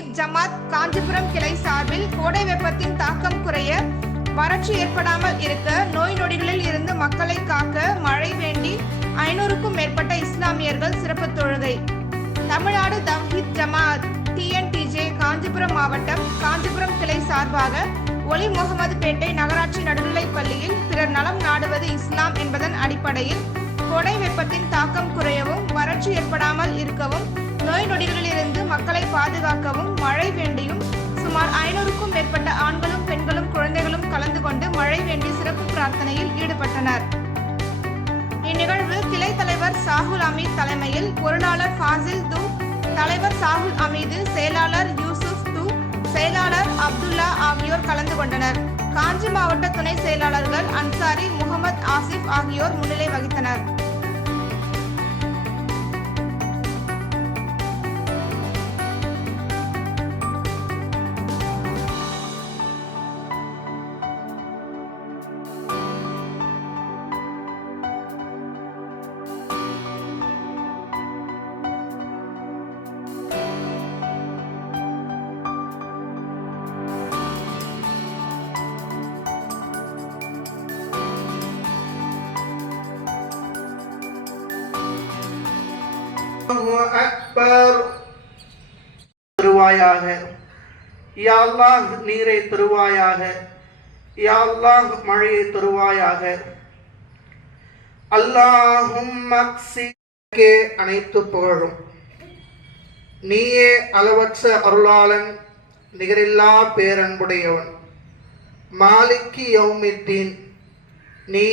தவ்ஹீத் ஜமாத் காஞ்சிபுரம் கிளை சார்பில் கோடை வெப்பத்தின் தாக்கம் குறைய, வறட்சி ஏற்படாமல் இருக்க, நோய் நொடிகளில் இருந்து மக்களை காக்க மழை வேண்டி 500க்கும் மேற்பட்ட இஸ்லாமியர்கள் சிறப்பு தொழுகை. தமிழ்நாடு தவ்ஹீத் ஜமாத் TNTJ காஞ்சிபுரம் மாவட்டம் காஞ்சிபுரம் கிளை சார்பாக ஒலி முகமதுபேட்டை நகராட்சி நடுநிலைப் பள்ளியில் பிறர் நலம் நாடுவது இஸ்லாம் என்பதன் அடிப்படையில் கோடை வெப்பத்தின் தாக்கம் குறையவும், வறட்சி ஏற்படாமல் இருக்கவும், நோய் நொடிகளிலிருந்து மக்களை பாதுகாக்கவும் மழை வேண்டியும் சுமார் 500க்கும் மேற்பட்ட ஆண்களும் பெண்களும் குழந்தைகளும் கலந்து கொண்டு மழை வேண்டி சிறப்பு பிரார்த்தனையில் ஈடுபட்டனர். இந்நிகழ்வு கிளை தலைவர் சாகுல் அமீத் தலைமையில் பொருளாளர் ஃபாசில் தூ, தலைவர் சாகுல் அமீது, செயலாளர் யூசுப் தூ, செயலாளர் அப்துல்லா ஆகியோர் கலந்து கொண்டனர். காஞ்சி மாவட்ட துணை செயலாளர்கள் அன்சாரி, முகமது ஆசிப் ஆகியோர் முன்னிலை வகித்தனர். அக்பர். தருவாயாக. யா அல்லாஹ் நீரை தருவாயாக. யா அல்லாஹ் மழையை தருவாயாக. அல்லாஹும்மக்ஸிக்கே அனைத்து புகழும். நீயே அளவற்ற அருளாளன், நிகரில்லா பேரன்புடையவன். மாலிக்கி யௌமித்தீன். நீ